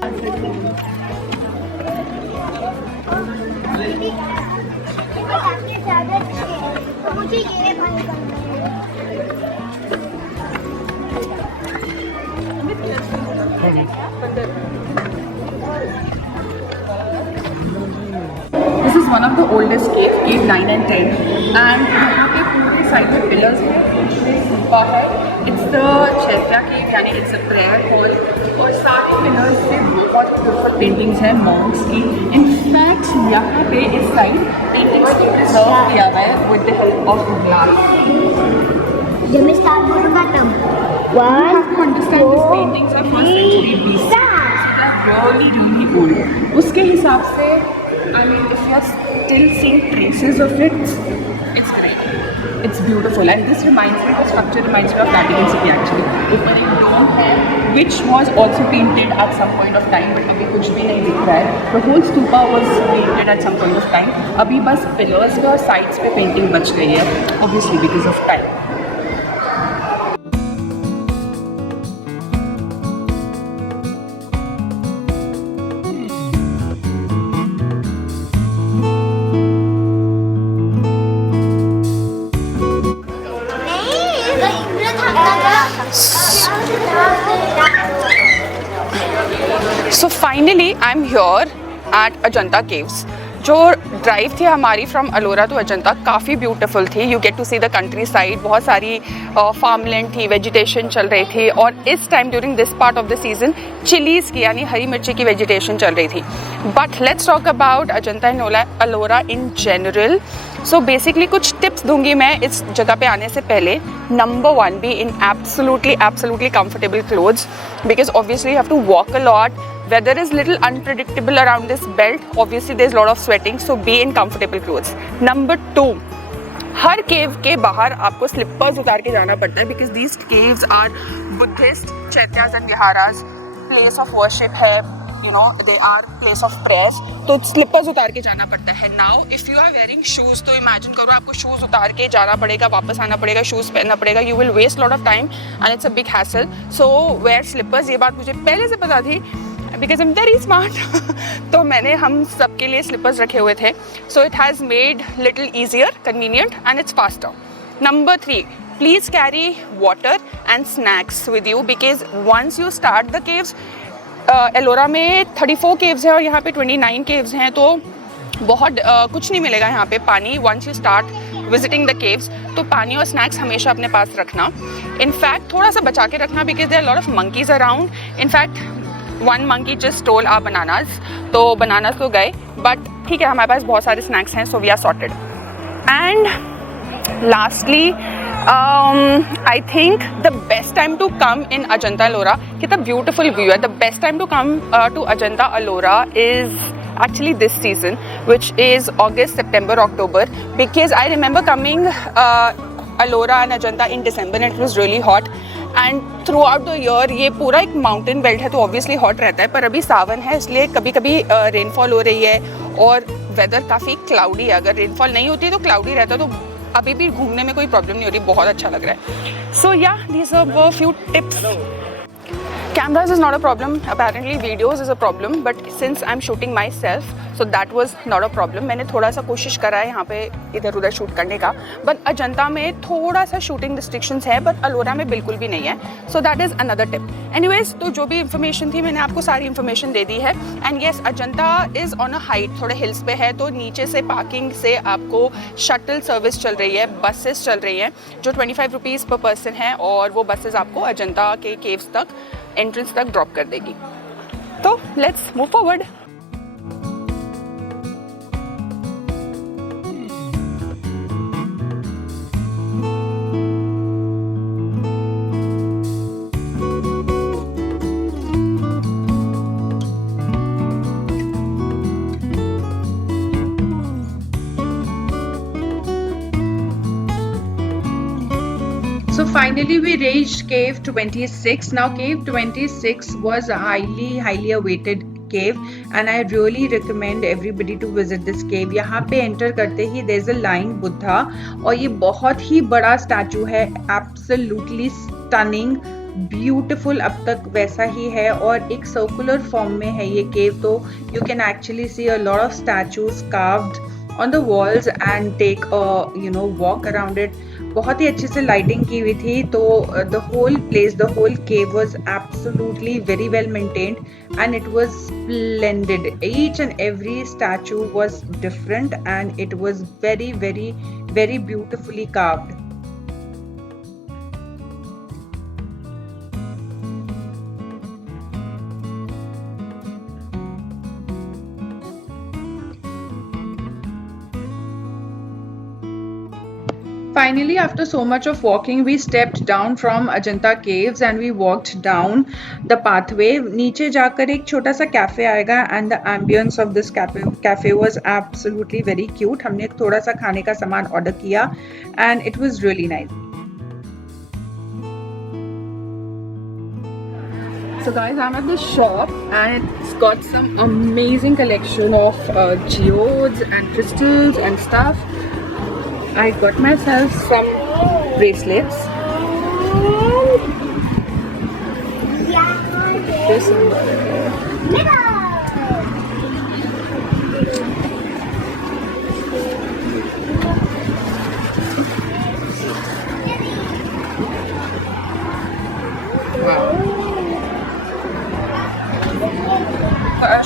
This is one of the oldest cave, cave 9 and 10, and यहाँ पे पूरे side में पिलर्स हैं, बाहर it's the चैत्या cave, यानी it's a prayer hall, और सारे पिलर्स से बहुत ब्यूटीफुल पेंटिंग्स हैं मॉन्क्स की. इनफैक्ट यहाँ पे इस साइड पेंटिंग्स को प्रिजर्व किया हुआ है with the help of glass. जब मैं स्टार्ट करूँगा तब You have to understand these paintings are first century BC. Really old. उसके हिसाब से I mean, if you are still seeing traces of it, it's great. It's beautiful, and this reminds me, the structure reminds me of Vatican City actually. ऊपर एक dome है, which was also painted at some point of time, but अभी कुछ भी नहीं दिख रहा है. The whole stupa was painted at some point of time. अभी बस pillars पे और sides पे painting बच गई है, obviously because of time. So finally I'm here at Ajanta Caves. जो ड्राइव थी हमारी फ्रॉम अलोरा टू अजंता काफ़ी ब्यूटीफुल थी. You get to see the countryside, बहुत सारी फार्मलैंड थी, वेजिटेशन चल रही थी, और इस time during this part of the season chillies की यानी हरी मिर्ची की वेजिटेशन चल रही थी. But let's talk about Ajanta and Ellora in general. So basically कुछ टिप्स दूंगी मैं इस जगह पे आने से पहले. Number 1, be in absolutely comfortable clothes, because obviously you have to walk a lot. Weather is little unpredictable around this belt. Obviously there's a lot of sweating, so be in comfortable clothes. Number 2, हर केव के बाहर आपको slippers उतार के जाना पड़ता है, because these caves are Buddhist चैत्यास and विहारास, place of worship है, you know, they are place of prayers, तो स्लिपर्स उतार के जाना पड़ता है. Now if you are wearing shoes, तो imagine करो आपको शूज़ उतार के जाना पड़ेगा, वापस आना पड़ेगा, शूज़ पहनना पड़ेगा. You will waste lot of time and it's a big hassle. So wear slippers. ये बात मुझे पहले से पता थी, because I'm very smart. तो मैंने हम सब के लिए स्लिपर्स रखे हुए थे. So it has made little easier, convenient, and it's faster. Number 3, please carry water and snacks with you, because once you start the caves, Ellora में 34 caves हैं और यहाँ पे 29 caves हैं, तो बहुत कुछ नहीं मिलेगा यहाँ पे पानी. once you start visiting the caves, तो पानी और स्नैक्स हमेशा अपने पास रखना. इनफैक्ट थोड़ा सा बचा के रखना, because there are a lot of monkeys around. In fact one monkey just stole our bananas, तो bananas तो गए, but ठीक है हमारे पास बहुत सारे snacks हैं, so we are sorted. And lastly, I think the best time to come in Ajanta Ellora, कितना beautiful view है. The best time to come to Ajanta Ellora is actually this season, which is August, September, October, because I remember coming Ellora and Ajanta in December and it was really hot. And through out the year ये पूरा एक mountain belt है, तो obviously hot रहता है, पर अभी सावन है इसलिए कभी कभी रेनफॉल हो रही है और वेदर काफ़ी क्लाउडी है. अगर रेनफॉल नहीं होती तो क्लाउडी रहता, तो अभी भी घूमने में कोई प्रॉब्लम नहीं हो रही, बहुत अच्छा लग रहा है. So yeah these are few tips. Cameras is not a problem, apparently videos is a problem, but since I'm shooting myself, so that was not a problem. मैंने थोड़ा सा कोशिश करा है यहाँ पे इधर उधर शूट करने का, but अजंता में थोड़ा सा शूटिंग रिस्ट्रिक्शंस है, but अलोरा में बिल्कुल भी नहीं है. So that is another tip. Anyways, तो जो भी इन्फॉर्मेशन थी मैंने आपको सारी इन्फॉर्मेशन दे दी है. And yes, Ajanta is on a height, थोड़े हिल्स पे है, तो नीचे से पार्किंग से आपको शटल सर्विस चल रही है, बसेस चल रही हैं जो 25 रुपीज़ पर पर्सन है, और वो बसेस आपको अजंता के केव्स तक एंट्रेंस तक ड्रॉप कर देगी. तो let's move forward. So finally we reached cave 26. Now cave 26 was a highly awaited cave and I really recommend everybody to visit this cave. यहाँ पे enter करते ही there is a lying Buddha और ये बहुत ही बड़ा स्टैचू है, absolutely stunning, beautiful अब तक वैसा ही है और एक सर्कुलर फॉर्म में है ये केव, तो you can actually see a lot of statues carved on the walls and take walk around it. बहुत ही अच्छे से लाइटिंग की हुई थी, तो the whole place, the whole cave was absolutely very well maintained and it was splendid. Each and every statue was different and it was very very very beautifully carved. Finally, after so much of walking, we stepped down from Ajanta Caves and we walked down the pathway. नीचे जाकर एक छोटा सा cafe आएगा and the ambience of this cafe was absolutely very cute. हमने थोड़ा सा खाने का सामान ऑर्डर किया and it was really nice. So guys, I'm at the shop and it's got some amazing collection of geodes and crystals and stuff. I got myself some bracelets. This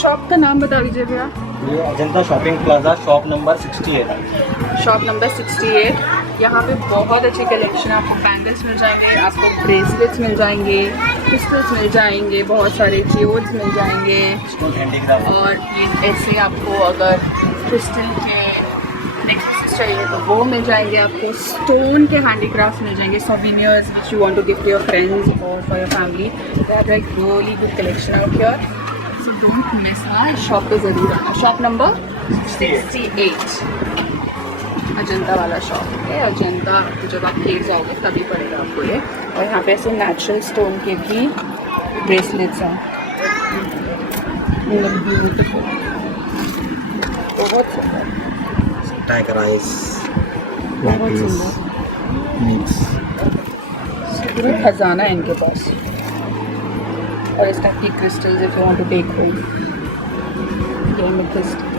shop का नाम बता दीजिए भैया। ये Ajanta shopping plaza shop number 68 है। Shop number 68। यहाँ पे बहुत अच्छी कलेक्शन है, आपको बैंगल्स मिल जाएंगे, आपको ब्रेसलेट्स मिल जाएंगे, क्रिस्टल्स मिल जाएंगे, बहुत सारे जियोड्स मिल जाएंगे और ये ऐसे आपको अगर क्रिस्टल के नेकलेसेस चाहिए तो वो मिल जाएंगे, आपको स्टोन के हैंडीक्राफ्ट मिल जाएंगे, souvenirs which you want to give to your friends और for your family. They have like really good collection out here, so don't miss our shop पे ज़रूर आना। शॉप नंबर 68 अजंता वाला शॉप है। अजंता तो जब आप केव जाओगे तभी पड़ेगा आपको ये। और यहाँ पे ऐसे नेचुरल स्टोन के भी ब्रेसलेट्स हैं, ब्यूटीफुल, बहुत सुंदर, टाइगर आइस, बहुत सुंदर, पूरा खजाना है इनके पास। और इस टाइप की crystals if you want to take home, ये amethyst.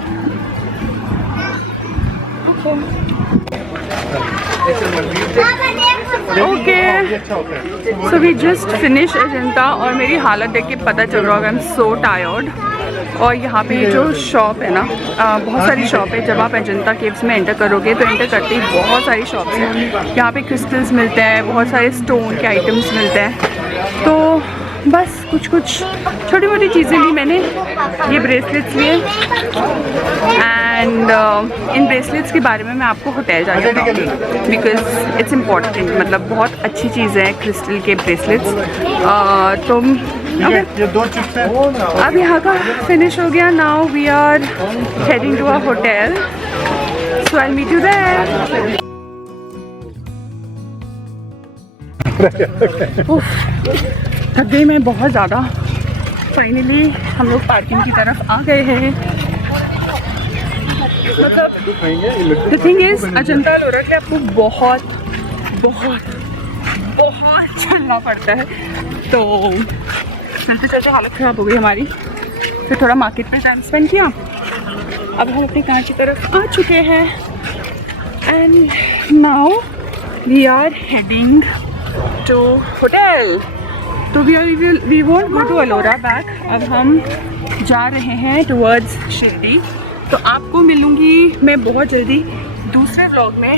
Okay, so we just finish Ajanta और मेरी हालत देख के पता चल रहा होगा आई एम सो टायर्ड। और यहाँ पे ये जो शॉप है ना, बहुत सारी शॉप है। जब आप अजंता केव्स में एंटर करोगे तो एंटर करते ही बहुत सारी शॉप्स हैं। यहाँ पे क्रिस्टल्स मिलते हैं, बहुत सारे स्टोन के आइटम्स मिलते हैं। तो बस कुछ छोटी मोटी चीज़ें ली मैंने। ये ब्रेसलेट्स लिए एंड इन ब्रेसलेट्स के बारे में मैं आपको होटल जाके बताऊँगी बिकॉज इट्स इम्पॉर्टेंट, मतलब बहुत अच्छी चीज़ है क्रिस्टल के ब्रेसलेट्स। तो अब यहाँ का फिनिश हो गया। Now we are heading to a hotel, so I will meet you there. थक गई मैं बहुत ज़्यादा। फाइनली हम लोग पार्किंग की तरफ आ गए हैं। मतलब the thing is Ajanta Ellora के आपको बहुत बहुत बहुत चलना पड़ता है, तो चलते चलते हालत ख़राब हो गई हमारी। फिर थोड़ा मार्केट में टाइम स्पेंड किया। अब हम अपनी कार की तरफ आ चुके हैं and now we are heading to hotel. तो we want go to Ellora back. अब हम जा रहे हैं टुवर्ड्स शिरडी। तो आपको मिलूँगी मैं बहुत जल्दी दूसरे व्लॉग में।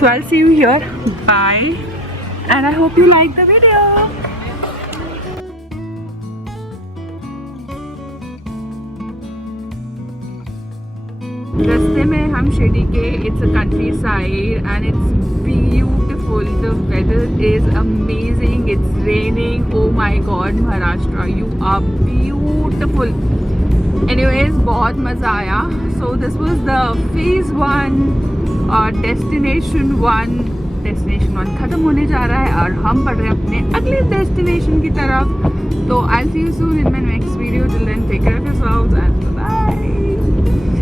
So I will see you here, bye and I hope you like the video. रास्ते में हम शिरडी के, it's a countryside and it's beautiful, the weather is amazing, it's raining, oh my god Maharashtra, you are beautiful. Anyways, बहुत मज़ा आया। So this was the phase 1 और destination 1 ख़त्म होने जा रहा है और हम बढ़ रहे हैं अपने अगले destination की तरफ। तो I'll see you soon in my next video. Till then, take care of yourselves and bye bye.